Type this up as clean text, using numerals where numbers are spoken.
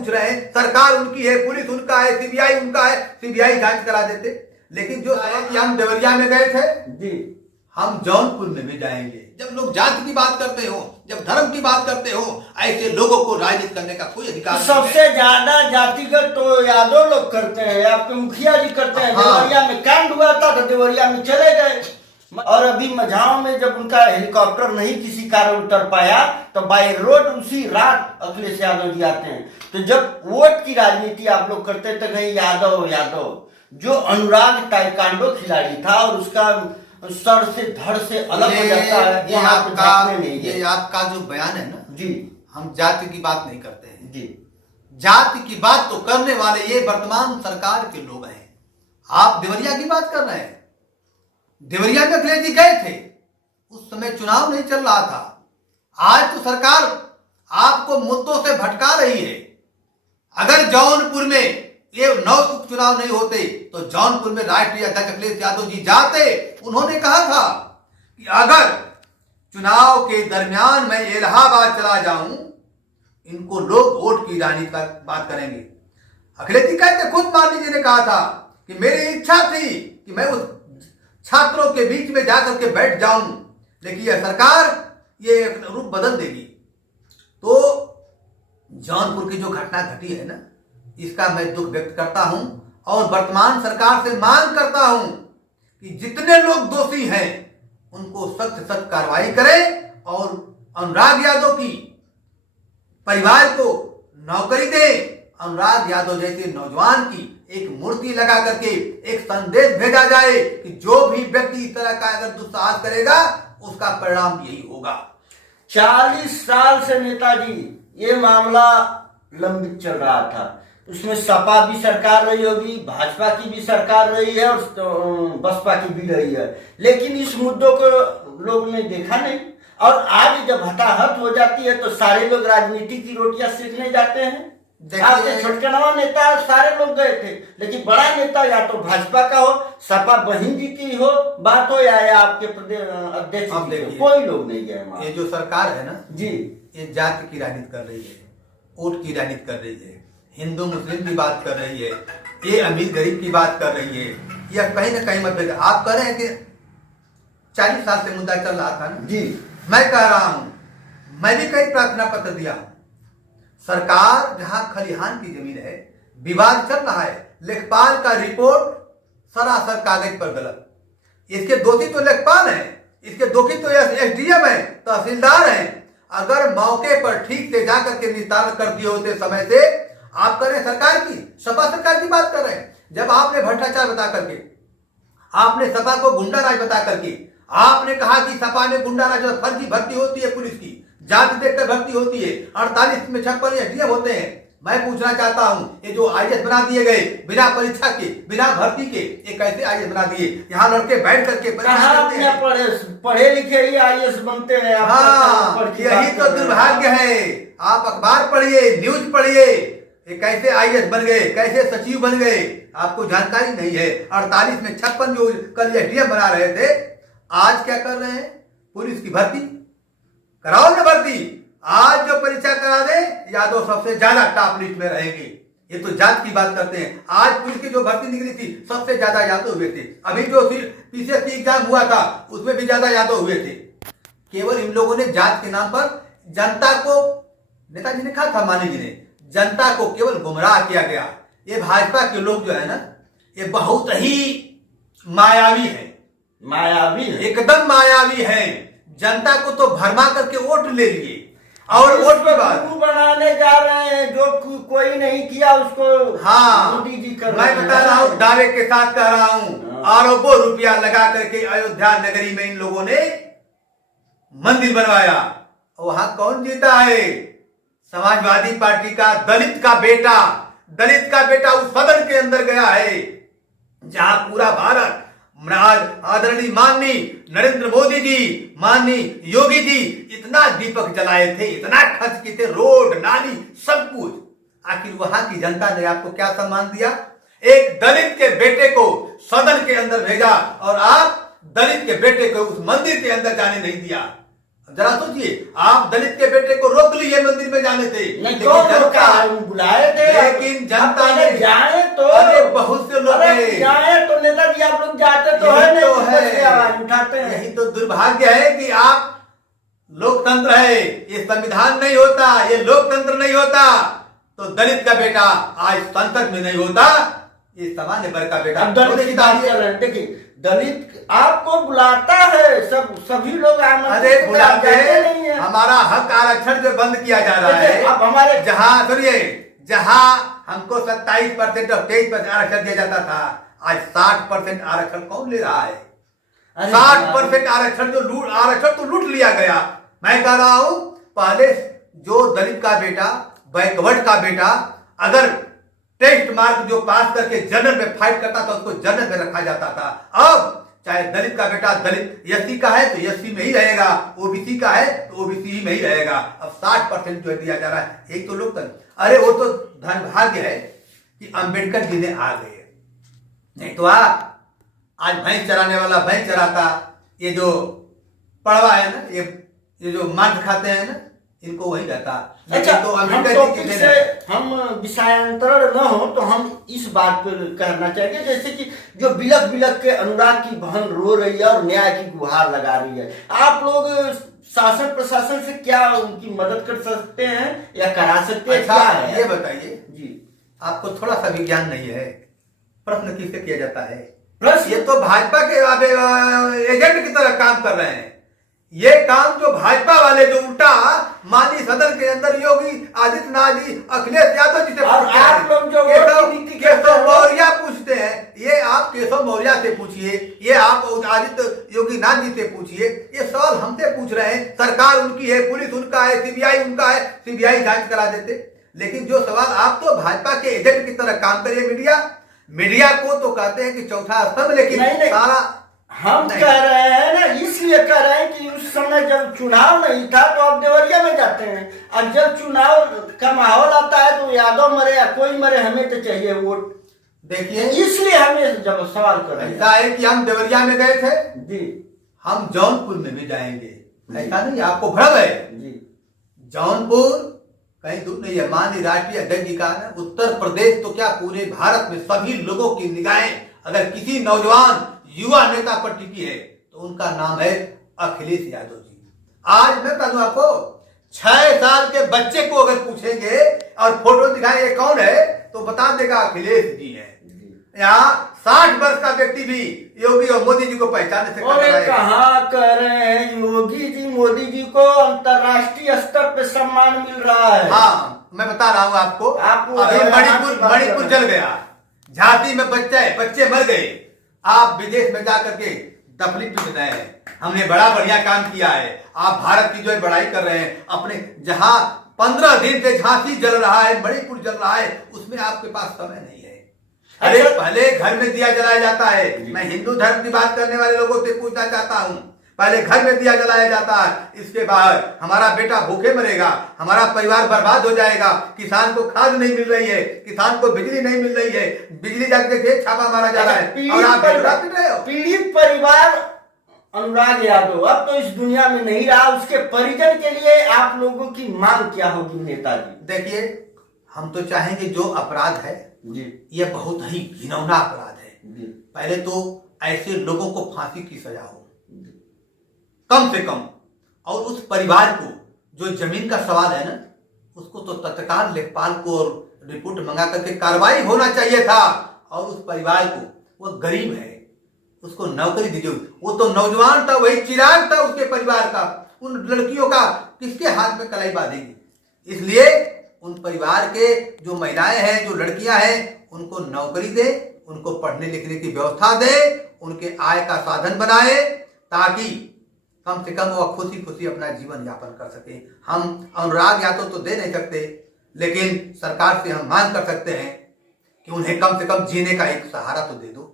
पूछ रहे हैं, सरकार उनकी है, पुलिस उनका है, सीबीआई उनका है, सीबीआई जांच करा देते। लेकिन जो कि हम देवरिया में गए थे जी, हम जौनपुर में भी जाएंगे। जब लोग जाति की बात करते हो, जब धर्म की बात करते हो, ऐसे लोगों को राजनीति करने का कोई अधिकार नहीं है। सबसे ज्यादा जातिगत तो यादव लोग करते हैं, आपके मुखिया जी करते हैं। हाँ। देवरिया में कांड हुआ था तो देवरिया में चले गए, और अभी मझाओ में जब उनका हेलीकॉप्टर नहीं किसी कारण उतर पाया तो बाय रोड उसी रात अखिलेश यादव जी आते हैं। तो जब वोट की राजनीति आप लोग करते हैं तो कहीं यादव जो अनुराग ताइक्वांडो खिलाड़ी था और उसका सर से धड़ से अलग हो जाता है, ये आपका जो बयान है ना जी, हम जाति की बात नहीं करते हैं जी, जाति की बात तो करने वाले ये वर्तमान सरकार के लोग हैं। आप देवरिया की बात कर रहे हैं, देवरिया में अखिलेश जी गए थे, उस समय चुनाव नहीं चल रहा था। आज तो सरकार आपको मुद्दों से भटका रही है। अगर जौनपुर में ये 9 उपचुनाव नहीं होते तो जौनपुर में राष्ट्रीय अध्यक्ष अखिलेश यादव जी जाते। उन्होंने कहा था कि अगर चुनाव के दरमियान मैं इलाहाबाद चला जाऊं, इनको लोग वोट की राजनीति का बात करेंगे। अखिलेश जी कहते, खुद मांझी जी ने कहा था कि मेरी इच्छा थी कि मैं उस छात्रों के बीच में जाकर के बैठ जाऊं, लेकिन यह सरकार ये रूप बदल देगी। तो जौनपुर की जो घटना घटी है ना, इसका मैं दुख व्यक्त करता हूं और वर्तमान सरकार से मांग करता हूं कि जितने लोग दोषी हैं उनको सख्त सख्त कार्रवाई करें और अनुराग यादव की परिवार को नौकरी दें। अनुराग यादव जैसे नौजवान की एक मूर्ति लगा करके एक संदेश भेजा जाए कि जो भी व्यक्ति इस तरह का अगर दुस्साहस करेगा उसका परिणाम यही होगा। 40 साल से नेताजी ये मामला लंबित चल रहा था। उसमें सपा भी सरकार रही होगी, भाजपा की भी सरकार रही है और बसपा की भी रही है, लेकिन इस मुद्दों को लोग ने देखा नहीं। और आज जब हताहत हो जाती है तो सारे लोग राजनीति की रोटियां सेकने जाते हैं। आपके छोटकनवा नेता सारे लोग गए थे, लेकिन बड़ा नेता या तो भाजपा का हो, सपा बहन जी की हो बात हो, या आपके प्रदेश अध्यक्ष की, कोई लोग नहीं गए। ये जो सरकार है ना जी, ये जाति की राजनीति कर रही है, वोट की राजनीति कर रही है, हिंदू मुस्लिम की बात कर रही है, ये अमीर गरीब की बात कर रही है, या कहीं ना कहीं मतभेद। आप कह रहे हैं कि 40 साल से मुद्दा चल रहा था ना जी, मैं कह रहा हूं, मैं भी कई प्रार्थना पत्र दिया। सरकार जहां खलिहान की जमीन है, विवाद चल रहा है, लेखपाल का रिपोर्ट सरासर कागज पर गलत। इसके दोषी तो लेखपाल है, इसके दोषी तो एसडीएम है, तहसीलदार है। अगर मौके पर ठीक से जाकर के निस्तारण कर दिए होते समय से, आप कर रहे हैं सरकार की, सपा सरकार की बात कर रहे हैं। जब आपने भ्रष्टाचार बता करके, आपने सपा को गुंडा राज बता करके, आपने कहा कि सपा में गुंडा राज फर्जी भर्ती होती है, पुलिस की जांच देखकर भर्ती होती है, 48 में 56 एसडीएम होते हैं। मैं पूछना चाहता हूं, ये जो आईएएस बना दिए गए बिना परीक्षा के, बिना भर्ती के, ये कैसे आईएएस बना दिए? यहाँ लड़के बैठ करके पढ़े लिखे ही आईएएस बनते हैं। हाँ, यही तो दुर्भाग्य है। आप अखबार पढ़िए, न्यूज पढ़िए, ये कैसे आईएएस बन गए, कैसे सचिव बन गए, आपको जानकारी नहीं है। 48 में 56 जो कल एसडीएम बना रहे थे, आज क्या कर रहे हैं? पुलिस की भर्ती कराओ ना भर्ती। आज जो परीक्षा करा दे, यादव सबसे ज्यादा टॉप लिस्ट में रहेंगे। ये तो जात की बात करते हैं। आज पुलिस की जो भर्ती निकली थी, सबसे ज्यादा यादव हुए थे। अभी जो पीसीएससी एग्जाम हुआ था, उसमें भी ज्यादा यादव हुए थे। केवल इन लोगों ने जात के नाम पर जनता को, नेताजी ने कहा था, मानी जी ने, जनता को केवल गुमराह किया गया। ये भाजपा के लोग जो है ना, ये बहुत ही मायावी है, एकदम मायावी है। जनता को तो भरमा करके वोट ले लिए और वोट के बाद बनाने जा रहे हैं जो कोई नहीं किया उसको। हाँ, मोदी जी कर मैं बता रहा हूँ, दावे के साथ कह रहा हूँ, अरबों रुपया लगा करके अयोध्या नगरी में इन लोगों ने मंदिर बनवाया। वहां कौन जीता है? समाजवादी पार्टी का दलित का बेटा उस सदन के अंदर गया है जहां पूरा भारत आदरणीय माननीय नरेंद्र मोदी जी, माननीय योगी जी इतना दीपक जलाए थे, इतना खर्च किए थे, रोड नाली सब कुछ। आखिर वहां की जनता ने आपको क्या सम्मान दिया? एक दलित के बेटे को सदन के अंदर भेजा और आप दलित के बेटे को उस मंदिर के अंदर जाने नहीं दिया। जरा सोचिए, आप दलित के बेटे को रोक लिए मंदिर में जाने से, नहीं लेकिन कौन जनता- रोका है? बुलाए थे, लेकिन जनता अब ने पहले जाए तो, अरे बहुत से लोग अरे हैं। जाए तो नेताजी आप लोग जाते तो यही है नहीं, तो बस है। से आवाज उठाते हैं। यही तो दुर्भाग्य है कि आप लोकतंत्र है, ये संविधान नहीं होता, ये लोकतंत्र नहीं होता तो दलित का बेटा आज संसद में नहीं होता, ये सामान्य वर्ग का बेटा अब दलित की बात कर रहे हैं, देखिए दलित आपको बुलाता है, सभी लोग अरे बुलाते नहीं है। हमारा हक आरक्षण जो बंद किया जा रहा है, अब हमारे जहां सुनिए, जहां हमको 27% और 23% आरक्षण दिया जाता था, आज 60% आरक्षण कौन ले रहा है? 60% आरक्षण तो लूट लिया गया। मैं कह रहा हूं, पहले जो दलित का बेटा, बैकवर्ड का बेटा अगर टेस्ट मार्क जो पास करके जनरल में फाइट करता था, उसको जनरल में रखा जाता था। अब चाहे दलित का बेटा दलित एससी का है तो एससी में ही रहेगा, ओबीसी का है तो ओबीसी ही में ही रहेगा। अब 60% जो दिया जा रहा है, यही तो लोकतंत्र। अरे वो तो धर्मभाग्य है कि अंबेडकर जी ने आ गए, नहीं तो आज भैंस चराने वाला भैंस चराता, ये जो पड़वा है ना, ये जो मांस खाते हैं ना, इनको वही रहता। अच्छा, तो हम अमेरिका टॉपिक जी से हम विषयांतरण न हो तो हम इस बात पर कहना चाहेंगे, जैसे कि जो बिलक बिलक के अनुराग की बहन रो रही है और न्याय की गुहार लगा रही है, आप लोग शासन प्रशासन से क्या उनकी मदद कर सकते हैं या करा सकते हैं? अच्छा, क्या है ये बताइए जी, आपको थोड़ा सा विज्ञान नहीं है? प्रश्न किससे किया जाता है? प्रश्न ये तो भाजपा के एजेंट की तरह काम कर रहे हैं। ये काम जो भाजपा वाले जो उल्टा माननीय सदन के अंदर योगी आदित्यनाथ जी, अखिलेश यादव जी से और पूछते आप हैं। लोग जो केशव मौर्य पूछते हैं, ये आप केशव मौर्य से पूछिए, ये आप आदित्य योगी नाथ जी से पूछिए, ये सवाल हमसे पूछ रहे हैं। सरकार उनकी है, पुलिस उनका है, सीबीआई उनका है, सीबीआई जांच करा देते। लेकिन जो सवाल, आप तो भाजपा के एजेंट की तरह काम करिए। मीडिया को तो कहते हैं कि चौथा स्तंभ, लेकिन नहीं। सारा हम कह रहे हैं ना, इसलिए कह रहे हैं कि उस समय जब चुनाव नहीं था तो आप देवरिया में जाते हैं, और जब चुनाव का माहौल आता है तो यादव मरे या कोई मरे, हमें तो चाहिए वोट। देखिए, इसलिए हमें जब सवाल कर रहे ऐसा है कि हम देवरिया में गए थे जी, हम जौनपुर में भी जाएंगे, ऐसा नहीं आपको भ्रम है जी। जौनपुर कहीं दूर नहीं है। माननीय राष्ट्रीय अध्यक्ष जी का है, उत्तर प्रदेश तो क्या पूरे भारत में सभी लोगों की निगाहें अगर किसी नौजवान युवा नेता पर टिकी है तो उनका नाम है अखिलेश यादव जी। आज मैं बता दूं आपको, 6 साल के बच्चे को अगर पूछेंगे और फोटो दिखाएंगे कौन है तो बता देगा अखिलेश जी है। यहाँ 60 वर्ष का व्यक्ति भी योगी और मोदी जी को पहचानने से और कहाँ कह रहे हैं योगी जी, मोदी जी को अंतर्राष्ट्रीय स्तर पे सम्मान मिल रहा है। हाँ, मैं बता रहा हूँ आपको, अभी मणिपुर जल गया, झांसी में बच्चे मर गए। आप विदेश में जाकर के तकलीफ में गए हैं, हमने बड़ा बढ़िया काम किया है। आप भारत की जो है बड़ाई कर रहे हैं अपने, जहां 15 दिन से झांसी जल रहा है, मणिपुर जल रहा है, उसमें आपके पास समय नहीं है। अरे पहले घर में दिया जलाया जाता है। मैं हिंदू धर्म की बात करने वाले लोगों से पूछना चाहता हूँ, पहले घर में दिया जलाया जाता है, इसके बाद हमारा बेटा भूखे मरेगा, हमारा परिवार बर्बाद हो जाएगा, किसान को खाद नहीं मिल रही है, किसान को बिजली नहीं मिल रही है, बिजली जाके खेत छापा मारा जा रहा है और आप पीट रहे हो। पीड़ित परिवार अनुराग यादव अब तो इस दुनिया में नहीं रहा, उसके परिजन के लिए आप लोगों की मांग क्या होगी नेताजी? देखिए, हम तो चाहेंगे जो अपराध है जी, ये बहुत ही घिनौना अपराध है। जी, पहले तो ऐसे लोगों को फांसी की सजा हो कम से कम, और उस परिवार को जो जमीन का सवाल है ना, उसको तो तत्काल लेखपाल को और रिपोर्ट मंगा करके कार्रवाई होना चाहिए था। और उस परिवार को, वो गरीब है, उसको नौकरी दीजिए। वो तो नौजवान था, वही चिराग था उसके परिवार का, उन लड़कियों का किसके हाथ में कलाई बांधेगी? इसलिए उन परिवार के जो महिलाएं हैं, जो लड़कियां हैं, उनको नौकरी दे, उनको पढ़ने लिखने की व्यवस्था दे, उनके आय का साधन बनाए, ताकि कम से कम वो खुशी खुशी अपना जीवन यापन कर सके। हम अनुराग यादव तो दे नहीं सकते, लेकिन सरकार से हम मांग कर सकते हैं कि उन्हें कम से कम जीने का एक सहारा तो दे दो।